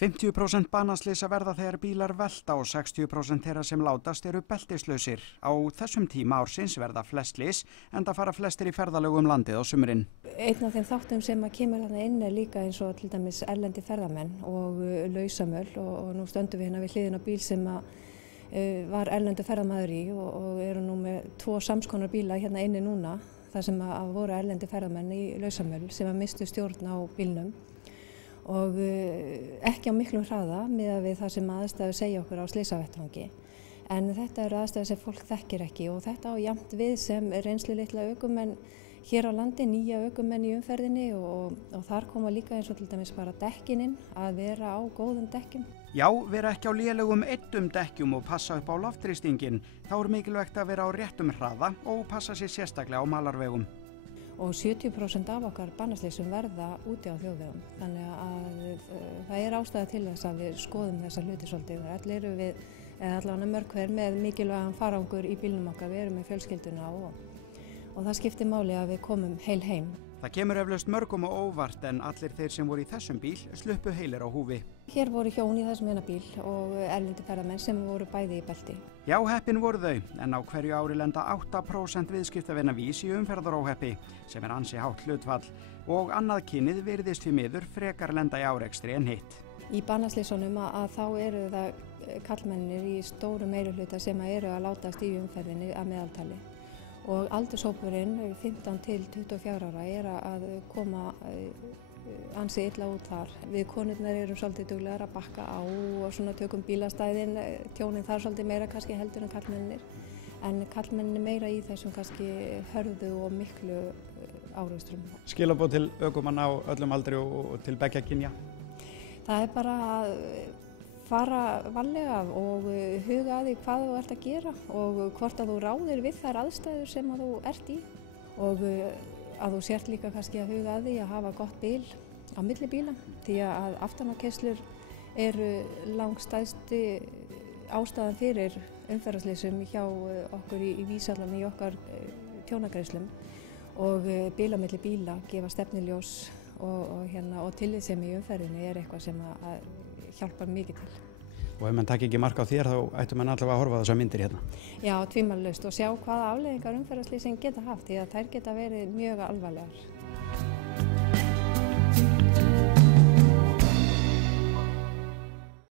50% banaslysa verða þegar bílar velta og 60% þeirra sem látast eru beltislausir. Á þessum tíma ársins verða flest slys enda fara flestir í ferðalög landið á sumrin. Einn af þeim þáttum sem kemur þarna inn líka eins og til dæmis erlendi ferðamenn og lausamöl og nú stöndum við hérna við hliðina á bíl sem var erlendu ferðamaður í og eru nú með 2 samskonar bíla hérna inni núna þar sem voru erlendi ferðamenn í lausamöl sem mistu stjórn á bílnum. Og ekki á miklum hraða miðað við það sem aðstæður segja okkur á slysavettvangi. En þetta eru aðstæður sem fólk þekkir ekki og þetta á jafnt við sem reynslulitla ökumenn hér á landi, nýja ökumenn í umferðinni og þar koma líka eins og til dæmis bara dekkininn að vera á góðum dekkjum. Já, vera ekki á lélegum dekkjum og passa upp á loftþrýstinginn. Þá er mikilvægt að vera á réttum hraða og passa sér sérstaklega á malarvegum. Og 70% af okkar banaslysum verða úti á þjóðvegum. Þannig að það er ástæða til þess að við skoðum þessa hluti svolítið. Allir eru við, allavega mörg hver með mikilvægan farangur í bílnum okkar, við erum með fjölskylduna og það skiptir máli að við komum heil heim. Það kemur eflaust mörgum á óvart en allir þeir sem voru í þessum bíl sluppu heilir á húfi. Hér voru hjón í þessum eina bíl og erlendi ferðamenn sem voru bæði í belti. Já, heppin voru þau, en á hverju ári lenda 8% viðskiptavina vís í umferðaróheppi, sem er ansi hátt hlutfall, og annað kynið virðist því miður frekar lenda í árekstri en hitt. Í banaslysunum að þá eru það karlmennir í stóru meirihluta sem eru að látast í umferðinni að meðaltali. Og aldurshópurinn 15 til 24 ára er að koma ansi illa út þar. Við konurnar erum svolítið duglegar að bakka á og svona tökum bílastæðin, tjónin þar svolítið meira kannski heldur en karlmennir. En karlmennir meira í þessum kannski hörðu og miklu árekstrum. Skilaboð til ökumanna á öllum aldri og til beggja kynja? Það er bara að fara varlega og huga að því hvað þú ert að gera og hvort að þú ráðir við þær aðstæður sem að þú ert í og að þú sért líka kannski að huga að því að hafa gott bíl á milli bíla því að aftanákeyslur eru langstæðsti ástæðan fyrir umferðarslysum hjá okkur í vísallan í okkar tjónagreiðslum og bíl á milli bíla gefa stefnuljós og tillitssemi í umferðinni er eitthvað sem að hjálpar mikið til. Og ef mann takk ekki mark á þér þá ættum mann allavega að horfa á þessar myndir hérna? Já, tvímælalaust og sjá hvaða afleiðingar umferðarslysing geta haft því að þær geta verið mjög alvarlegar.